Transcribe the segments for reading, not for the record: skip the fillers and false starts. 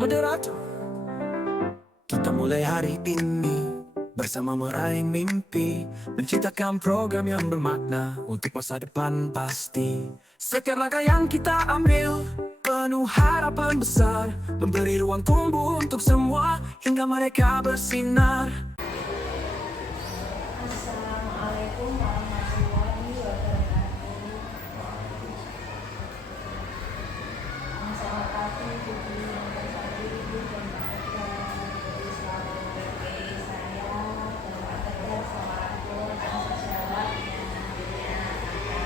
Moderator, kita mulai hari ini bersama meraih mimpi, menciptakan program yang bermakna untuk masa depan pasti. Setiap langkah yang kita ambil penuh harapan besar, memberi ruang tumbuh untuk semua hingga mereka bersinar. Assalamualaikum warahmatullahi wabarakatuh. Selamat pagi Bu Guru yang terpilih, Ibu dan Pak Tegar. Jadi selalu mengerti saya dan Pak Tegar sama aku akan sejawab yang nantinya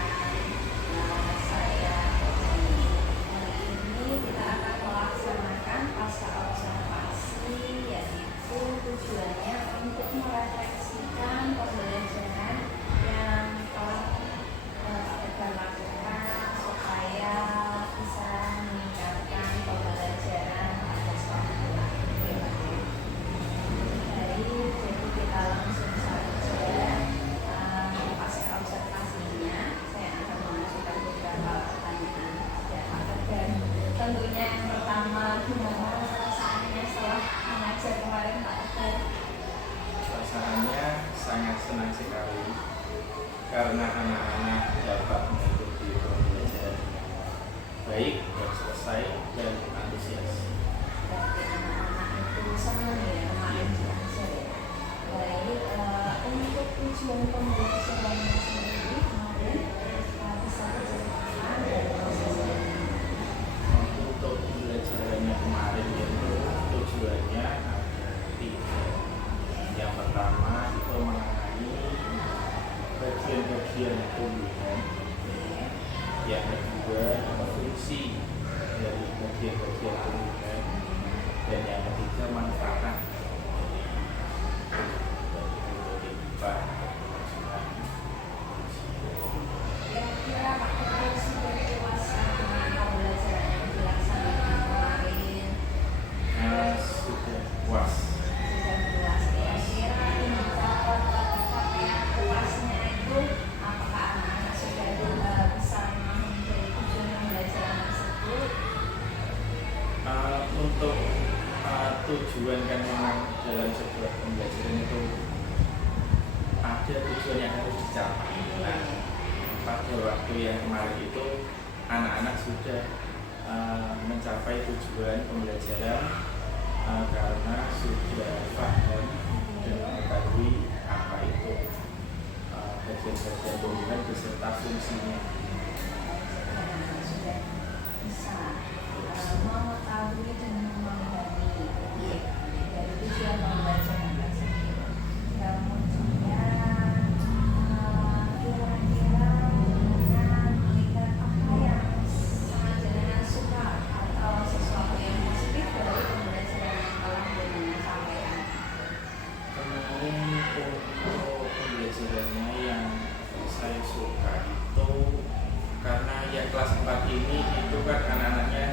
akan saya hari ini kita akan melaksanakan pasca observasi, yaitu tujuannya untuk merefleksikan pembelajaran yang telah Pak Tegar lakukan supaya bisa meningkatkan pembelajaran pada suatu aktivitas. Jadi kita langsung saja pasca observasinya. Saya akan mengajukan beberapa pertanyaan kepada Pak Tegar. Tentunya yang pertama, gimana perasaannya setelah mengajar kemarin Pak Tegar? Perasaannya sangat senang sekali karena anak-anak dapat mengikuti pembelajaran baik, selesai, dan antusias. Berarti anak-anak itu senang ya kemarin belajar ya. Baik, untuk tujuan pembelajarannya sendiri kemarin bisa diceritakan dari prosesnya. Untuk pembelajarannya kemarin itu tujuannya ada 3. Yang pertama itu mengenai bagian-bagian tumbuhan. Yang kedua fungsi dari bagian-bagian tumbuhan. Dan yang ketiga manfaat dari limbah. Kira-kira Pak Tegar sudah puas dengan pembelajaran yang dilaksanakan kemarin? Sudah puas. Sudah puas. Kira-kira indikator pencapaian puasnya itu apakah anak-anak sudah bisa memahami dari tujuan pembelajaran tersebut? Untuk tujuan kan memang dalam sebuah pembelajaran itu ada tujuan yang harus dicapai. Nah, pada waktu yang kemarin itu anak-anak sudah mencapai tujuan pembelajaran karena sudah paham dan mengetahui apa itu bagian-bagian tumbuhan beserta fungsinya. Sudah bisa mengetahui dan memahami dari tujuan pembelajaran tersebut. Kemudian kira-kira dengan melihat apa yang sangat jenengan suka atau sesuatu yang positif dari pembelajaran yang telah jenengan sampaikan. Kemarin untuk pembelajarannya yang saya suka itu karena ya kelas 4 ini itu kan anak-anaknya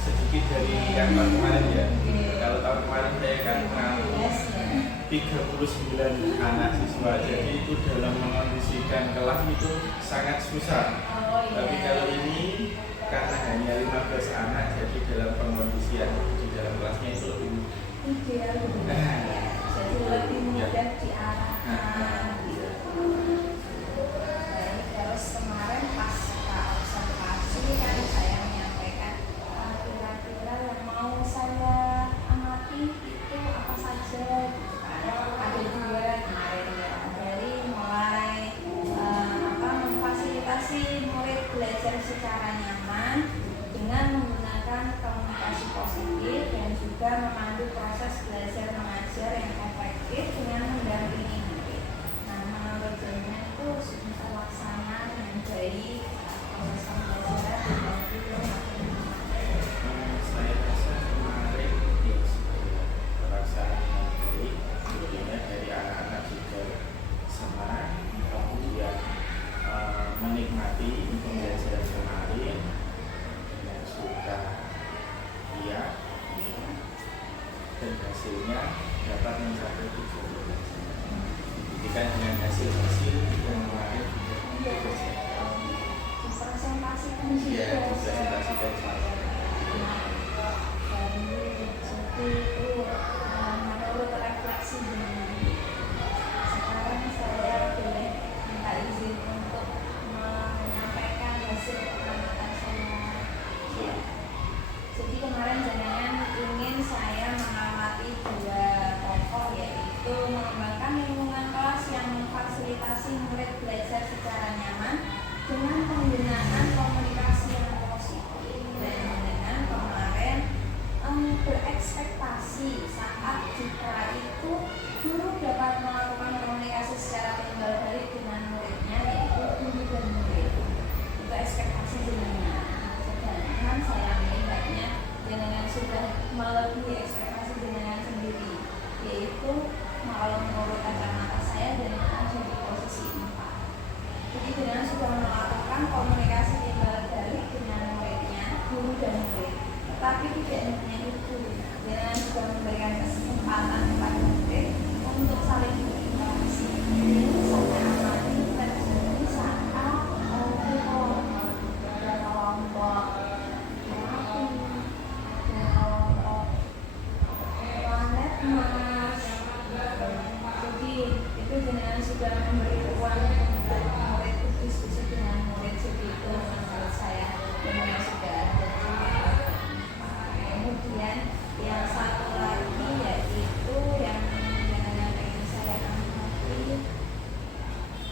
sedikit dari yang tahun kemarin ya. Kalau tahun kemarin saya kan mengangkut 39 anak siswa, jadi itu dalam mengondisikan kelas itu sangat susah. Tapi kalau ini karena hanya 15 anak, jadi dalam pengondisian di dalam kelasnya itu lebih Ideal ya. Jadi lebih mudah diarahkan. Baik, terus kemarin pas Pak observasi kan saya menyampaikan kira-kira yang mau saya amati itu apa saja gitu kan. Ada 2 kemarin ya, dari mulai memfasilitasi murid belajar secara nyaman dengan menggunakan komunikasi positif dan juga memandu proses belajar mengajar yang efektif dengan mendampingi murid. Nah, menurut jenengan itu sudah terlaksana dengan baik proses pembelajaran saya rasa kemarin ya sudah terlaksana dengan baik. Tentunya dari anak-anak juga senang, kemudian menikmati pembelajaran kemarin dengan suka iya, dan hasilnya dapat mencapai tujuan belajar. Dibuktikan dengan hasil-hasil yang kemarin juga dipresentasikan ya juga. dipresentasikan. Tetapi tidak hanya itu, dan juga memberikan kesempatan kepada murid untuk saling berinteraksi. Ini saya amati terjadi saat ada kelompok planet Mars. Jadi itu jenengan sudah memberi ruang untuk murid berdiskusi dengan murid, jadi itu menurut saya jenengan sudah ada. Kemudian yang satu lagi yaitu yang jenengan ingin saya amati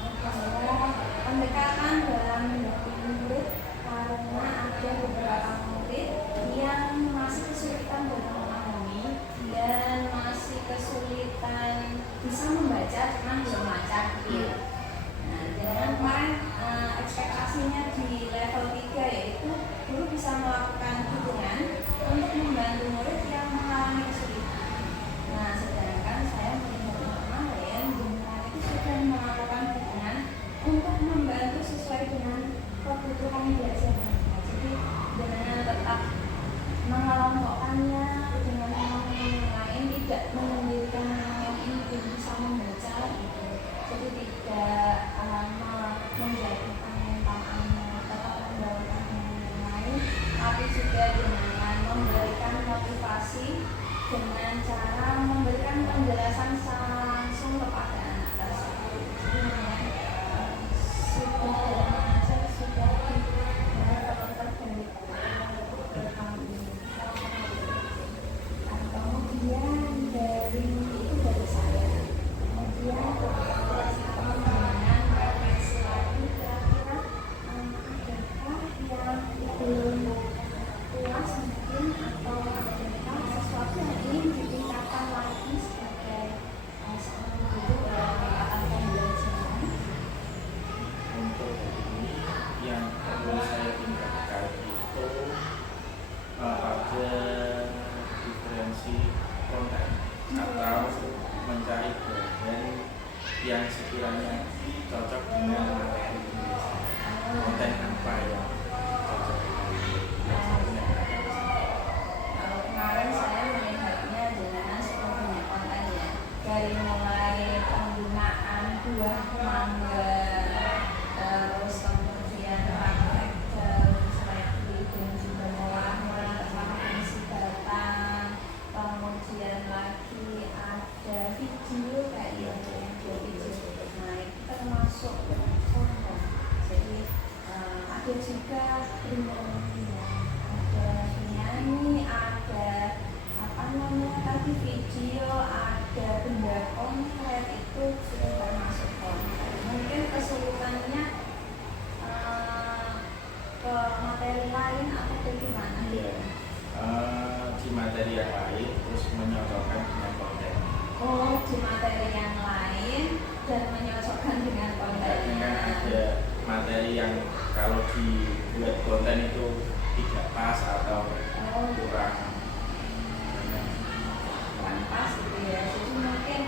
adalah pendekatan dalam mendampingi murid, karena ada beberapa murid yang masih kesulitan dalam memahami dan masih kesulitan bisa membaca cuman belum lancar gitu. Nah, dengan kemarin ekspektasinya di level 3 yaitu guru bisa melakukan dukungan untuk membantu murid yang mengalami kesulitan. Nah, sedangkan saya melihat kemarin dengan itu sudah melakukan dukungan untuk membantu sesuai dengan kebutuhan belajar. Jadi dengan tetap mengelompokkannya dengan teman-teman yang lain, tidak menyendirikan yang ini belum bisa membaca gitu. Jadi tidak menjadikan mentalnya tetap membawakan yang lain, tapi juga dengan memberikan motivasi dengan cara memberikan penjelasan secara langsung kepada anak tersebut. Jadi sudah dalam mengajar sudah terkendali. Kemudian dari itu dari saya, kemudian pengembangan referensi lagi, kira-kira adakah yang belum puas mungkin, atau adakah sesuatu yang ingin ditingkatkan lagi sebagai seorang guru dalam peningkatan pembelajaran? Untuk ini yang perlu saya tingkatkan itu pada diferensi konten atau mencari bahan yang sekiranya cocok dengan materi konten apa yang cocok dengan Kemarin saya melihatnya dengan sudah banyak konten ya, dari mulai penggunaan buah mangga, terus kemudian praktek seleksi dan juga mewarna referensi batang, kemudian lagi ada video kayak gitu, video. Nah itu termasuk contoh. Jadi ada juga ada penyanyi, ada apa namanya tadi video, ada benda konkret, itu sudah termasuk konten. Mungkin kesulitannya ke materi lain atau bagaimana? di materi yang lain terus menyocokkan dengan konten. Oh, di materi yang lain dan menyocokkan dengan konten. Dengan ada materi yang kalau dibuat konten itu tidak pas atau kurang Pas gitu ya. Jadi mungkin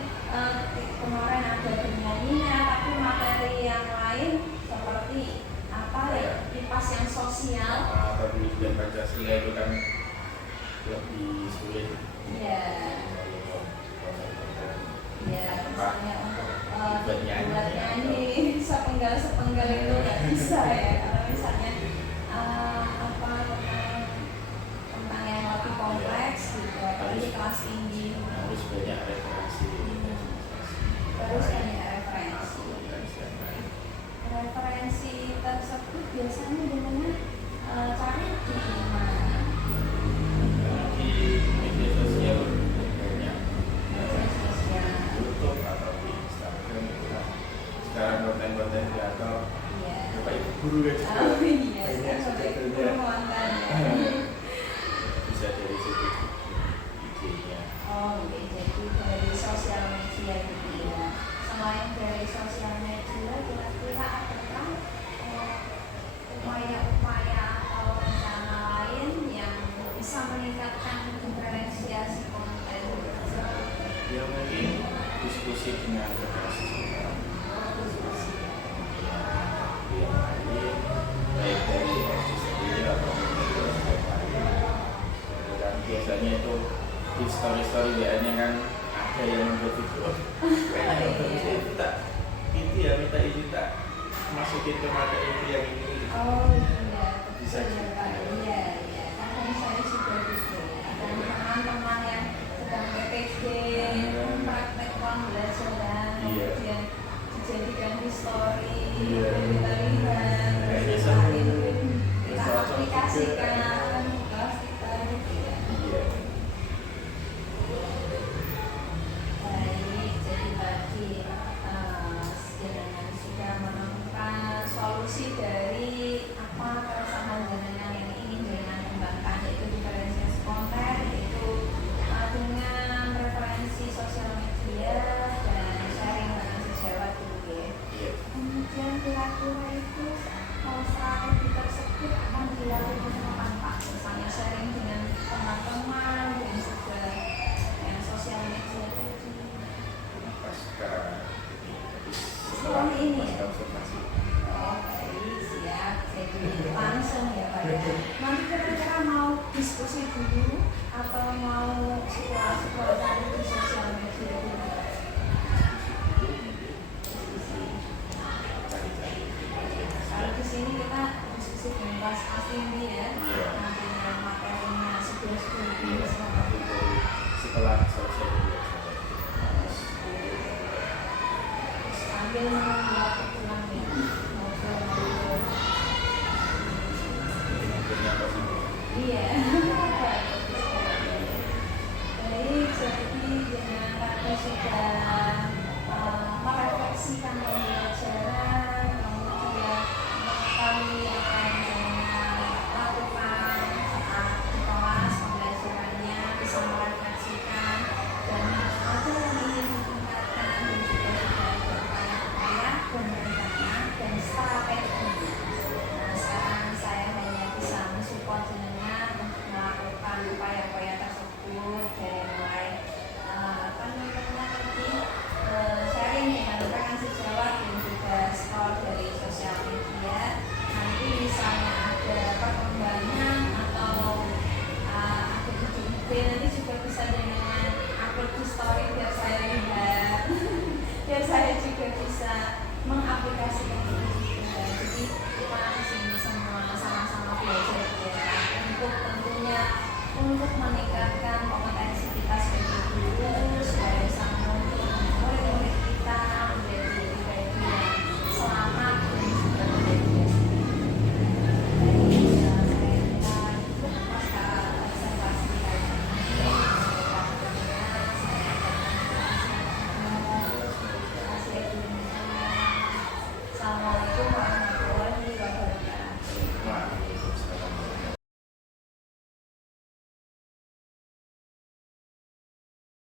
kemarin ada penyanyinya, tapi materi yang lain seperti apa ya, kipas yang sosial. atau pendidikan Pancasila itu kan lebih sulit. Ya, misalnya untuk buat nyanyi sepenggal itu nggak bisa ya. Kalau misalnya apa tentang yang lebih kompleks gitu, apalagi kelas tinggi, Harus banyak referensi. terus banyak referensi tersebut biasanya dengan cari di mana? Di media sosial banyak, Media sosial. YouTube atau di Instagram itu kan sekarang konten-konten kreator Iya. Bapak Ibu guru kan juga Oh iya, banyak sekarang juga udah konten ya. bisa dari situ idenya. Oh, oke. Jadi dari sosial media gitu ya. Selain dari sosial media, kira-kira apakah upaya-upaya atau rencana lain yang bisa meningkatkan diferensiasi konten? Ya mungkin diskusi dengan redaksi sekarang. Yang lain baik dari SD sendiri atau dari biasanya itu di story WA-nya kan ada yang membuat video, oh kayaknya bagusnya itu tak itu ya, minta ini tak masukin ke materi itu yang ini. Oh iya, Bisa betul ya Pak. Iya, iya. Kadang saya juga gitu. Ada teman-teman yang sedang PPD, praktek pembelajaran, Iya. kemudian dijadikan di story, Iya. kita lihat, Kayaknya kita seru. kita Cocok aplikasikan, juga. tugas kita gitu ya. Iya. Baik, jadi tadi jenengan sudah menemukan solusi dari apa keresahan jenengan yang ingin jenengan kembangkan, yaitu diferensiasi konten, yaitu dengan referensi sosial media dan sharing dengan sejawat dulu ya. Iya. Kemudian kira-kira itu strategi tersebut akan dilakukan kapan Pak? Misalnya sharing dengan teman-teman dan juga yang sosial media tadi. Pasca Setelah ini ya? pasca observasi. Oh baik, siap. Jadi langsung ya Pak ya. Nanti kira-kira mau diskusi dulu atau mau situasi di sosial media dulu? Kalau di sini kita diskusi dengan Mas Asindi ya. Iya. Nanti dengan materinya sebelah Iya. sebelah. Setelah selesai video. Sambil menunggu waktu pulang ya. Ngobrol-ngobrol. Akhirnya positif. Iya.